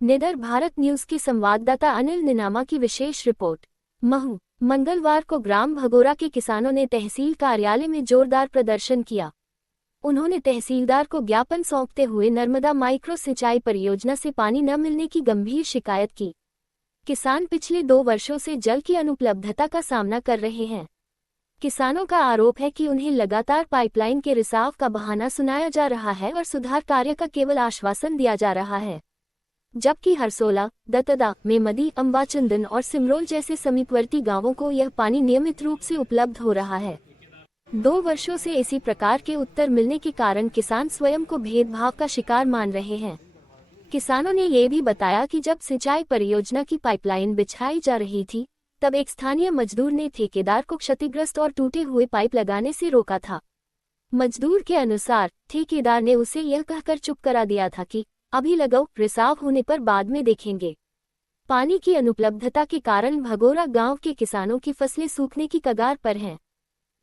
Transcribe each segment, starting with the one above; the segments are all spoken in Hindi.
निडर भारत न्यूज के संवाददाता अनिल निनामा की विशेष रिपोर्ट। महू, मंगलवार को ग्राम भगोरा के किसानों ने तहसील कार्यालय में जोरदार प्रदर्शन किया। उन्होंने तहसीलदार को ज्ञापन सौंपते हुए नर्मदा माइक्रो सिंचाई परियोजना से पानी न मिलने की गंभीर शिकायत की। किसान पिछले 2 वर्षों से जल की अनुपलब्धता का सामना कर रहे हैं। किसानों का आरोप है कि उन्हें लगातार पाइपलाइन के रिसाव का बहाना सुनाया जा रहा है और सुधार कार्य का केवल आश्वासन दिया जा रहा है, जबकि हरसोला, दतदा, मेमदी, अंबाचंदन और सिमरोल जैसे समीपवर्ती गांवों को यह पानी नियमित रूप से उपलब्ध हो रहा है। 2 वर्षों से इसी प्रकार के उत्तर मिलने के कारण किसान स्वयं को भेदभाव का शिकार मान रहे हैं। किसानों ने ये भी बताया कि जब सिंचाई परियोजना की पाइपलाइन बिछाई जा रही थी, तब एक स्थानीय मजदूर ने ठेकेदार को क्षतिग्रस्त और टूटे हुए पाइप लगाने से रोका था। मजदूर के अनुसार ठेकेदार ने उसे यह कहकर चुप करा दिया था कि अभी लगाओ, रिसाव होने पर बाद में देखेंगे। पानी की अनुपलब्धता के कारण भगोरा गांव के किसानों की फसलें सूखने की कगार पर हैं।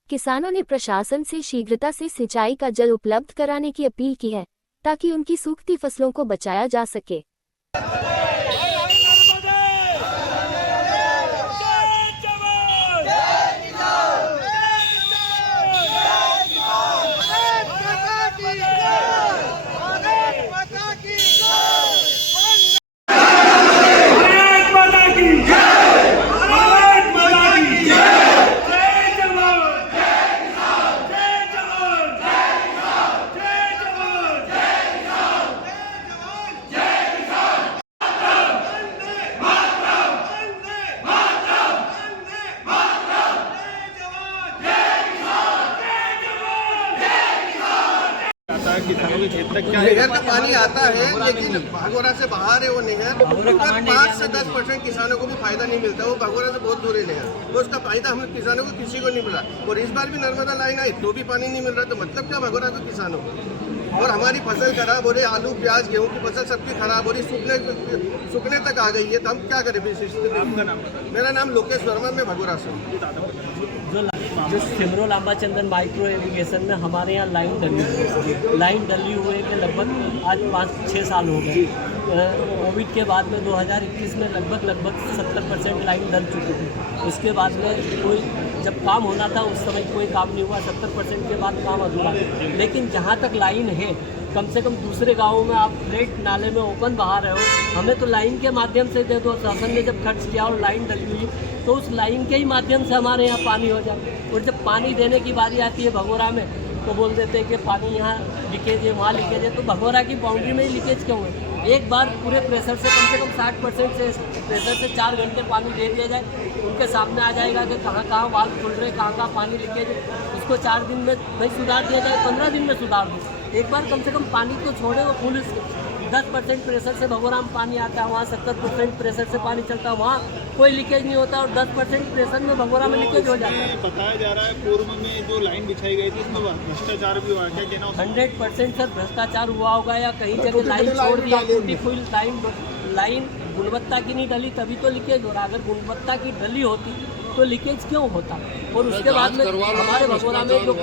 किसानों ने प्रशासन से शीघ्रता से सिंचाई का जल उपलब्ध कराने की अपील की है, ताकि उनकी सूखती फसलों को बचाया जा सके। किसानों के खेत तक क्या नहर का पानी आता है, लेकिन भगोरा से बाहर है वो नहर। 5 से 10% किसानों को भी फायदा नहीं मिलता। वो भगोरा से बहुत दूर है नहर, तो उसका फायदा हम किसानों को किसी को नहीं मिला। और इस बार भी नर्मदा लाइन आई तो भी पानी नहीं मिल रहा, तो मतलब क्या भगोरा के किसानों को। और हमारी फसल खराब हो रही है, आलू प्याज गेहूँ की फसल सबकी खराब हो रही, सूखने तक आ गई है। तो हम क्या करें फिर इस स्थिति में? मेरा नाम लोकेश वर्मा, मैं भगोरा से। जो सिमरोल अंबाचंदन माइक्रो इरिगेशन में हमारे यहाँ लाइन डली हुए के लगभग आज 5-6 साल हो गए। कोविड के बाद में 2021 में लगभग 70% लाइन डल चुकी थी। उसके बाद में कोई जब काम होना था उस समय कोई काम नहीं हुआ, 70% के बाद काम अधूरा। लेकिन जहाँ तक लाइन है, कम से कम दूसरे गाँवों में आप फ्लैट नाले में ओपन बहा रहे हो, हमें तो लाइन के माध्यम से दे दो। शासन ने जब खर्च किया और लाइन डली हुई तो उस लाइन के ही माध्यम से हमारे यहाँ पानी हो जाए। और जब पानी देने की बारी आती है भगोरा में, तो बोल देते हैं कि पानी यहाँ लीकेज है, वहाँ लीकेज है। तो भगोरा की बाउंड्री में ही लीकेज क्यों है? एक बार पूरे प्रेशर से कम 60% से प्रेशर से 4 घंटे पानी दे दिया जाए, उनके सामने आ जाएगा कि कहाँ वाल्व खुल रहे, कहाँ पानी लीकेज है। उसको 4 दिन में नहीं सुधार दिया जाए, 15 दिन में सुधार दो। एक बार कम से कम पानी को छोड़े। वो फुल 10% प्रेशर से भगोरा में पानी आता है, वहाँ 70% प्रेशर से पानी चलता है, वहाँ कोई लीकेज नहीं होता। और 10% प्रेशर में भगोरा में लीकेज हो जाता है। बताया जा रहा है पूर्व में जो लाइन बिछाई गई थी उसमें भ्रष्टाचार भी हुआ, क्या कहना? 100% सर भ्रष्टाचार हुआ होगा, या कहीं जगह लाइन छोड़ दिया, टूटी फुल लाइन गुणवत्ता की नहीं डली तभी तो लीकेज हो रहा। अगर गुणवत्ता की डली होती तो लीकेज क्यों होता? और उसके बाद में हमारे भगोरा में जो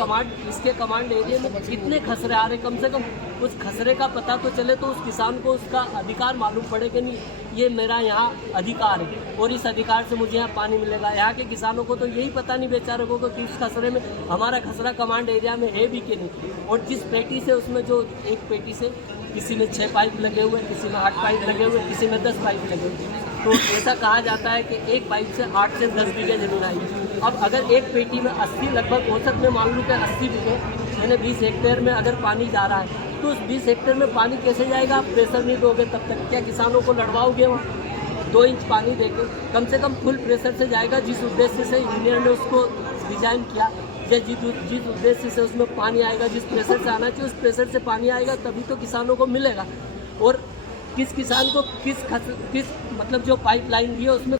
इसके कमांड एरिया में कितने खसरे आ रहे, कम से कम उस खसरे का पता तो चले, तो उस किसान को उसका अधिकार मालूम पड़े कि नहीं, ये मेरा यहाँ अधिकार है और इस अधिकार से मुझे यहाँ पानी मिलेगा। यहाँ के किसानों को तो यही पता नहीं बेचारों को कि इस खसरे में हमारा खसरा कमांड एरिया में है भी कि नहीं। और जिस पेटी से उसमें जो एक पेटी से किसी में 6 पाइप लगे हुए, किसी में 8 पाइप लगे हुए, किसी में 10 पाइप लगे हुए। तो ऐसा कहा जाता है कि एक पाइप से 8 से 10 बीघे जमीन आई। अब अगर एक पेटी में 80 लगभग औसत में मान लूँ कि 80 बीघे यानी 20 हेक्टेयर में अगर पानी जा रहा है, तो उस 20 हेक्टेयर में पानी कैसे जाएगा? आप प्रेशर नहीं दोगे तब तक क्या किसानों को लड़वाओगे? वहाँ 2 इंच पानी देके कम से कम फुल प्रेशर से जाएगा, जिस उद्देश्य से इंजीनियर ने उसको डिजाइन किया, या जिस उद्देश्य से उसमें पानी आएगा, जिस प्रेशर से आना चाहिए उस प्रेशर से पानी आएगा, तभी तो किसानों को मिलेगा। और किस किसान को किस मतलब जो पाइपलाइन दी है उसमें